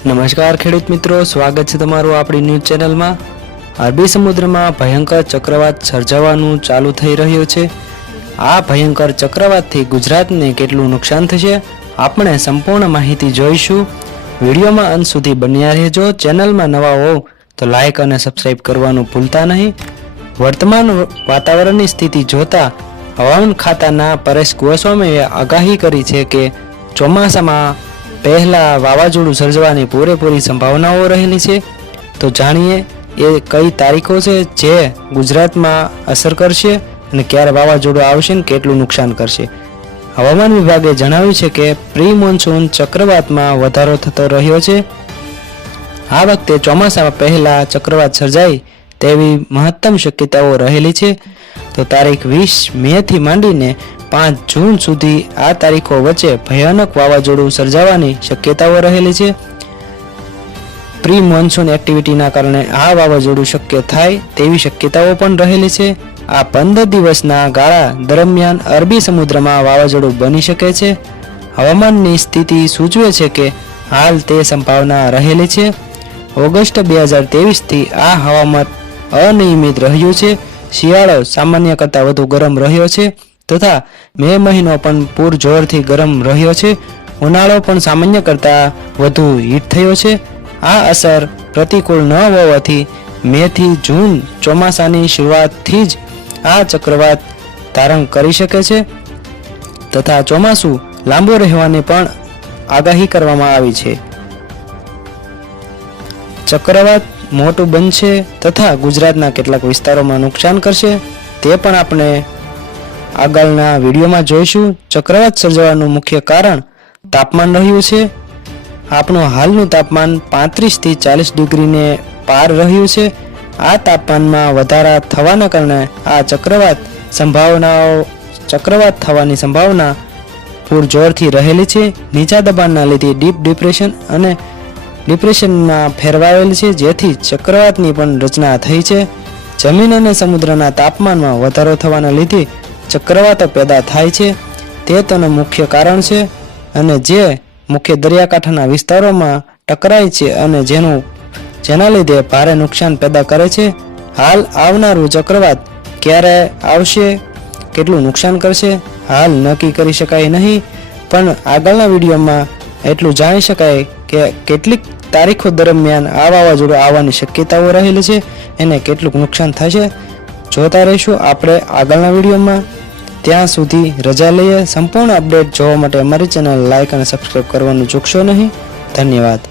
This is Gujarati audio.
નમસ્કાર ખેડૂત મિત્રો, સ્વાગત છે તમારું આપણી ન્યૂઝ ચેનલમાં. અરબી સમુદ્રમાં ભયંકર ચક્રવાત સર્જાવાનું ચાલુ થઈ રહ્યું છે. આ ભયંકર ચક્રવાતથી ગુજરાતને કેટલું નુકસાન થશે, આપણે સંપૂર્ણ માહિતી જોઈશું. વિડીયોમાં અંત સુધી બન્યા રહેજો. ચેનલમાં નવા હોવ તો લાઇક અને સબસ્ક્રાઇબ કરવાનું ભૂલતા નહીં. વર્તમાન વાતાવરણની સ્થિતિ જોતા હવામાન ખાતાના પરેશ ગોસ્વામીએ આગાહી કરી છે કે ચોમાસામાં પહેલા વાવાઝોડું સર્જવાની પૂરેપૂરી સંભાવનાઓ રહેલી છે. તો જાણીએ એ કઈ તારીખો છે જે ગુજરાતમાં અસર કરશે અને ક્યારે વાવાઝોડું આવશે ને કેટલું નુકસાન કરશે. હવામાન વિભાગે જણાવ્યું છે કે પ્રી મોન્સૂન ચક્રવાતમાં વધારો થતો રહ્યો છે. આ વખતે ચોમાસામાં પહેલા ચક્રવાત સર્જાય તેવી મહત્તમ શક્યતાઓ રહેલી છે. તો તારીખ વીસ મે થી માંડીને પાંચ જૂન સુધી આ તારીખો વચ્ચે ભયાનક વાવાઝોડું સર્જાવાની શક્યતાઓ રહેલી છે. પ્રી મોન્સૂન એક્ટિવિટીના કારણે આ વાવાઝોડું શક્ય થાય તેવી શક્યતાઓ પણ રહેલી છે. આ પંદર દિવસના ગાળા દરમિયાન અરબી સમુદ્રમાં વાવાઝોડું બની શકે છે. હવામાનની સ્થિતિ સૂચવે છે કે હાલ તે સંભાવના રહેલી છે. ઓગસ્ટ બે હજાર તેવીસથી આ હવામાન અનિયમિત રહ્યું છે. શિયાળો સામાન્ય કરતાં વધુ ગરમ રહ્યો છે. તથા મે મહિનો પણ પૂરજોરથી ગરમ રહ્યો છે. ઉનાળો પણ સામાન્ય કરતાં વધુ હીટ થયો છે. આ અસર પ્રતિકૂળ ન હોવાથી મેથી જૂન ચોમાસાની શરૂઆતથી જ આ ચક્રવાત ધારણ કરી શકે છે. તથા ચોમાસું લાંબુ રહેવાની પણ આગાહી કરવામાં આવી છે. ચક્રવાત મોટું બનશે તથા ગુજરાતના કેટલાક વિસ્તારોમાં નુકસાન કરશે. તે પણ આપણે આગળના વિડીયોમાં જોઈશું ચક્રવાત સર્જાવાનું મુખ્ય કારણ તાપમાન રહ્યું છે. આપણું હાલનું તાપમાન પાંત્રીસથી ચાલીસ ડિગ્રીને પાર રહ્યું છે. આ તાપમાનમાં વધારા થવાના કારણે આ ચક્રવાત સંભાવનાઓ, ચક્રવાત થવાની સંભાવના પૂરજોરથી રહેલી છે. નીચા દબાણના લીધે ડીપ ડિપ્રેશન અને ડિપ્રેશનમાં ફેરવાયેલ છે, જેથી ચક્રવાતની પણ રચના થઈ છે. જમીન અને સમુદ્રના તાપમાનમાં વધારો થવાના લીધે ચક્રવાતો પેદા થાય છે, તે તેનું મુખ્ય કારણ છે અને જે મુખ્ય દરિયાકાંઠાના વિસ્તારોમાં ટકરાય છે અને જેનું, જેના લીધે ભારે નુકસાન પેદા કરે છે, હાલ આવનારું ચક્રવાત ક્યારે આવશે, કેટલું નુકસાન કરશે, હાલ નક્કી કરી શકાય નહીં, પણ આગળના વિડીયોમાં એટલું જાણી શકાય કે કેટલીક તારીખો દરમિયાન આ વાવાઝોડું આવવાની શક્યતાઓ રહેલી છે, એને કેટલું નુકસાન થશે જોતા રહીશું આપણે આગળના વિડીયોમાં. ત્યાં સુધી રજા લઈએ. સંપૂર્ણ અપડેટ જોવા માટે અમારી ચેનલ લાઇક અને સબસ્ક્રાઈબ કરવાનું ચૂકશો નહીં. ધન્યવાદ.